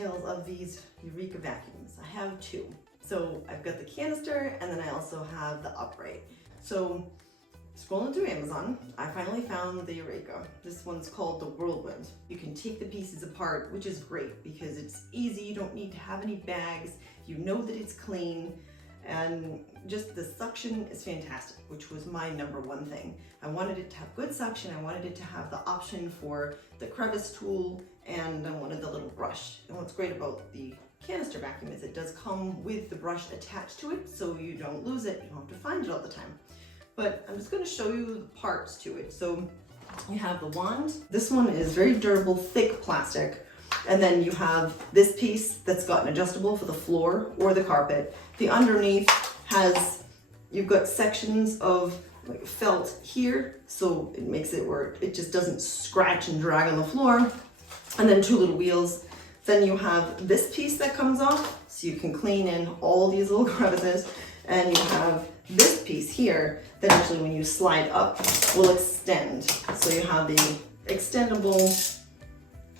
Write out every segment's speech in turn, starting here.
details of these Eureka vacuums. I have two. So I've got the canister and then I also have the upright. So scrolling through Amazon, I finally found the Eureka. This one's called the Whirlwind. You can take the pieces apart, which is great because it's easy. You don't need to have any bags. You know that it's clean. And just the suction is fantastic, which was my number one thing. I wanted it to have good suction. I wanted it to have the option for the crevice tool, and I wanted the little brush. And what's great about the canister vacuum is it does come with the brush attached to it, so you don't lose it. You don't have to find it all the time. But I'm just going to show you the parts to it. So you have the wand. This one is very durable, thick plastic. And then you have this piece that's got an adjustable for the floor or the carpet. The underneath has, you've got sections of like felt here, so it makes it where it just doesn't scratch and drag on the floor. And then two little wheels. Then you have this piece that comes off, so you can clean in all these little crevices. And you have this piece here that actually when you slide up will extend. So you have the extendable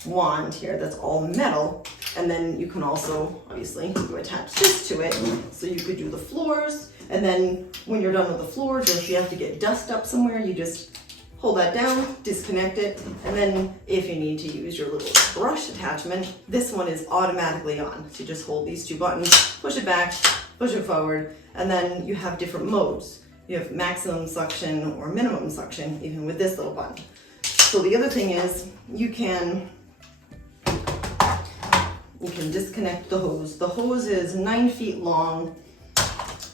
wand here that's all metal, and then you can also obviously you attach this to it, so you could do the floors, and then when you're done with the floors, or if you have to get dust up somewhere, you just hold that down, disconnect it, and then if you need to use your little brush attachment, this one is automatically on. So you just hold these two buttons, push it back, push it forward, and then you have different modes. You have maximum suction or minimum suction, even with this little button. So the other thing is you can disconnect the hose. The hose is 9 feet long,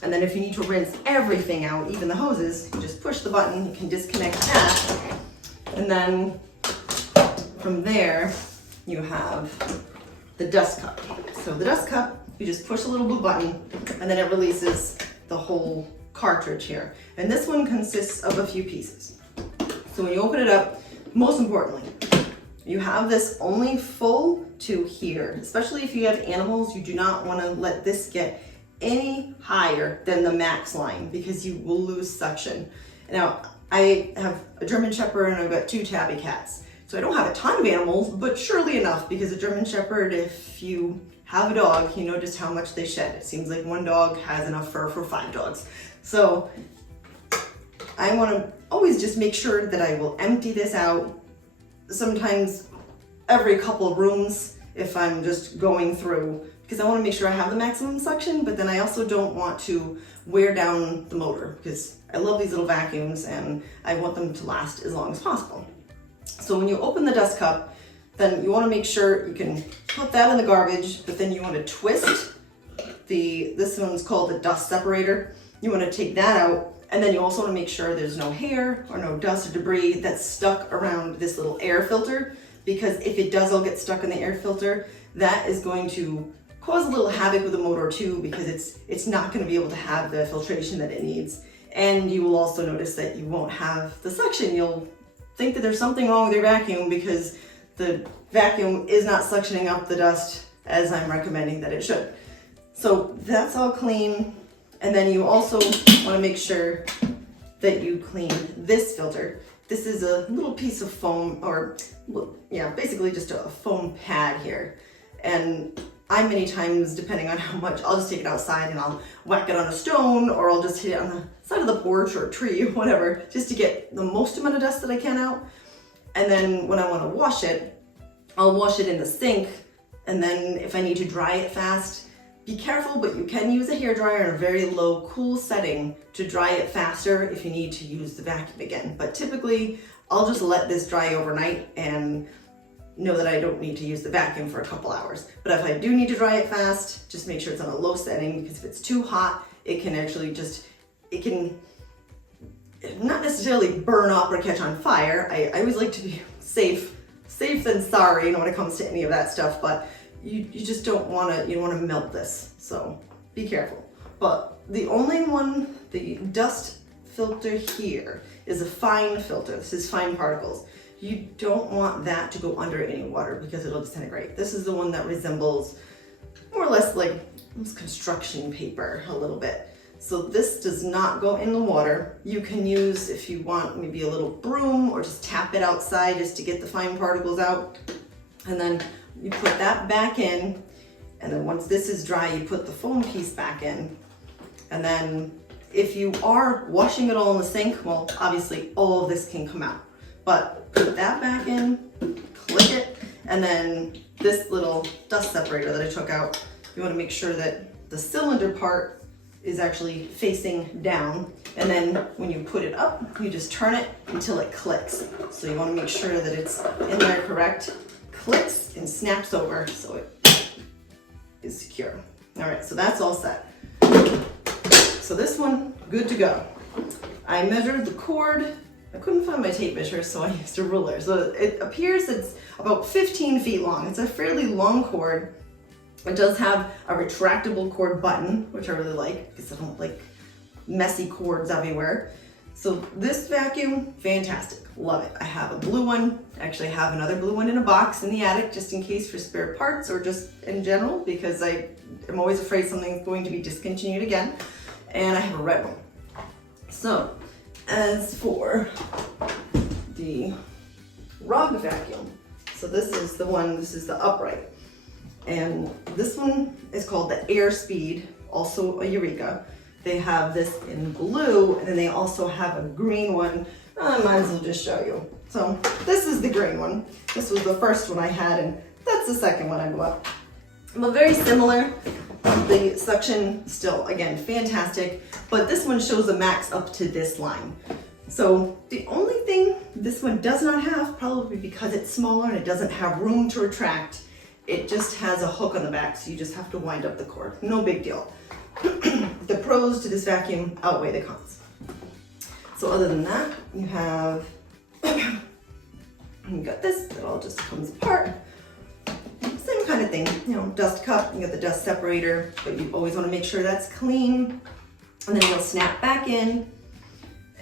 and then if you need to rinse everything out, even the hoses, you just push the button, you can disconnect that, and then from there you have the dust cup. So the dust cup, you just push a little blue button, and then it releases the whole cartridge here. And this one consists of a few pieces. So when you open it up, most importantly, you have this only full to here. Especially if you have animals, you do not want to let this get any higher than the max line because you will lose suction. Now, I have a German Shepherd and I've got 2 tabby cats. So I don't have a ton of animals, but surely enough, because a German Shepherd, if you have a dog, you know just how much they shed. It seems like one dog has enough fur for 5 dogs. So I want to always just make sure that I will empty this out sometimes every couple of rooms if I'm just going through, because I want to make sure I have the maximum suction, but then I also don't want to wear down the motor because I love these little vacuums and I want them to last as long as possible. So when you open the dust cup, then you want to make sure you can put that in the garbage, but then you want to twist this one's called the dust separator. You want to take that out, and then you also want to make sure there's no hair or no dust or debris that's stuck around this little air filter, because if it does all get stuck in the air filter, that is going to cause a little havoc with the motor too, because it's not going to be able to have the filtration that it needs. And you will also notice that you won't have the suction. You'll think that there's something wrong with your vacuum because the vacuum is not suctioning up the dust as I'm recommending that it should. So that's all clean. And then you also want to make sure that you clean this filter. This is a little piece of foam, or yeah, basically just a foam pad here. And I many times, depending on how much, I'll just take it outside and I'll whack it on a stone, or I'll just hit it on the side of the porch or a tree or whatever, just to get the most amount of dust that I can out. And then when I want to wash it, I'll wash it in the sink. And then if I need to dry it fast, be careful, but you can use a hairdryer in a very low, cool setting to dry it faster if you need to use the vacuum again. But typically, I'll just let this dry overnight and know that I don't need to use the vacuum for a couple hours. But if I do need to dry it fast, just make sure it's on a low setting, because if it's too hot, it can actually it can not necessarily burn up or catch on fire. I always like to be safe than sorry, when it comes to any of that stuff, but you just don't want to, you don't want to melt this, so be careful. But the only one, the dust filter here, is a fine filter. This is fine particles. You don't want that to go under any water because it'll disintegrate. This is the one that resembles more or less like construction paper a little bit. So this does not go in the water. You can use, if you want, maybe a little broom or just tap it outside just to get the fine particles out. And then you put that back in, and then once this is dry, you put the foam piece back in. And then if you are washing it all in the sink, well, obviously all of this can come out. But put that back in, click it, and then this little dust separator that I took out, you want to make sure that the cylinder part is actually facing down. And then when you put it up, you just turn it until it clicks. So you want to make sure that it's in there correct, clicks and snaps over so it is secure. All right, so that's all set. So this one, good to go. I measured the cord. I couldn't find my tape measure, so I used a ruler. So it appears it's about 15 feet long. It's a fairly long cord. It does have a retractable cord button, which I really like because I don't like messy cords everywhere. So this vacuum, fantastic, love it. I have a blue one. I actually have another blue one in a box in the attic just in case for spare parts or just in general because I am always afraid something's going to be discontinued again. And I have a red one. So as for the rug vacuum, so this is the one, this is the upright. And this one is called the Airspeed, also a Eureka. They have this in blue, and then they also have a green one. I might as well just show you. So this is the green one. This was the first one I had, and that's the second one I bought. But very similar. The suction still, again, fantastic. But this one shows a max up to this line. So the only thing this one does not have, probably because it's smaller and it doesn't have room to retract, it just has a hook on the back, so you just have to wind up the cord. No big deal. The pros to this vacuum outweigh the cons. So other than that, you have, you got this, it all just comes apart. Same kind of thing, you know, dust cup, you got the dust separator, but you always want to make sure that's clean. And then you'll snap back in.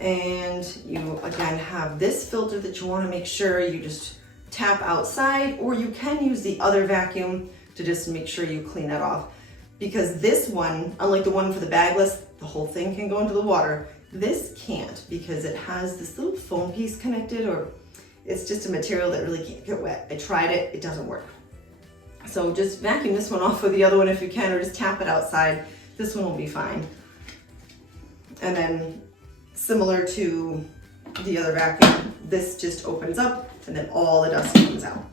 And you again have this filter that you want to make sure you just tap outside, or you can use the other vacuum to just make sure you clean that off. Because this one, unlike the one for the Bagless, the whole thing can go into the water. This can't because it has this little foam piece connected, or it's just a material that really can't get wet. I tried it, it doesn't work. So just vacuum this one off with the other one if you can, or just tap it outside. This one will be fine. And then similar to the other vacuum, this just opens up and then all the dust comes out.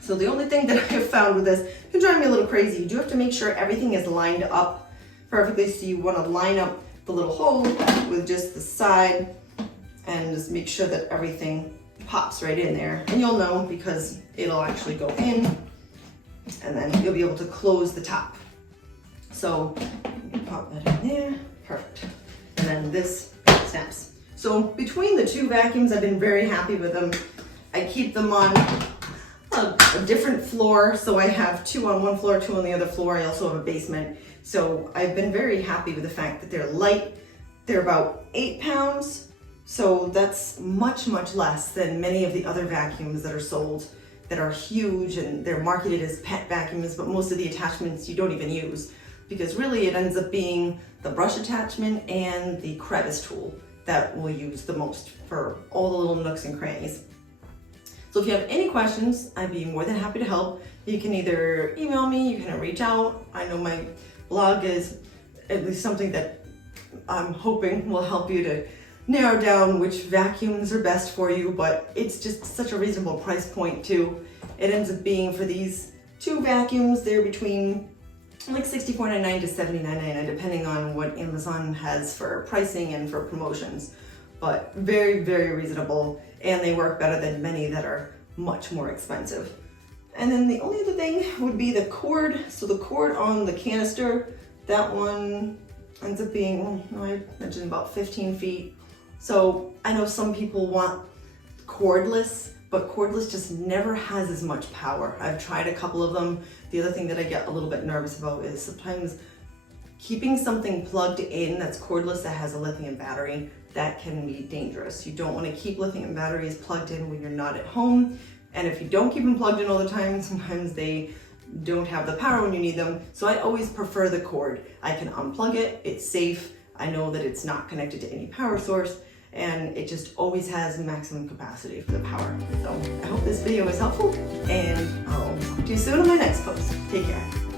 So the only thing that I have found with this can drive me a little crazy. You do have to make sure everything is lined up perfectly. So you want to line up the little hole with just the side and just make sure that everything pops right in there. And you'll know because it'll actually go in and then you'll be able to close the top. So you pop that in there, perfect. And then this snaps. So between the two vacuums, I've been very happy with them. I keep them on a different floor. So I have two on one floor, two on the other floor. I also have a basement. So I've been very happy with the fact that they're light. They're about 8 pounds. So that's much, much less than many of the other vacuums that are sold that are huge and they're marketed as pet vacuums, but most of the attachments you don't even use because really it ends up being the brush attachment and the crevice tool that we'll use the most for all the little nooks and crannies. So if you have any questions, I'd be more than happy to help. You can either email me, you can reach out. I know my blog is at least something that I'm hoping will help you to narrow down which vacuums are best for you, but it's just such a reasonable price point too. It ends up being for these two vacuums, they're between like $64.99 to $79.99, depending on what Amazon has for pricing and for promotions. But very, very reasonable, and they work better than many that are much more expensive. And then the only other thing would be the cord. So the cord on the canister, that one ends up being, well, I mentioned about 15 feet. So I know some people want cordless, but cordless just never has as much power. I've tried a couple of them. The other thing that I get a little bit nervous about is sometimes keeping something plugged in that's cordless that has a lithium battery, that can be dangerous. You don't want to keep lithium batteries plugged in when you're not at home. And if you don't keep them plugged in all the time, sometimes they don't have the power when you need them. So I always prefer the cord. I can unplug it, it's safe. I know that it's not connected to any power source, and it just always has maximum capacity for the power. So I hope this video was helpful, and I'll you soon in my next post. Take care.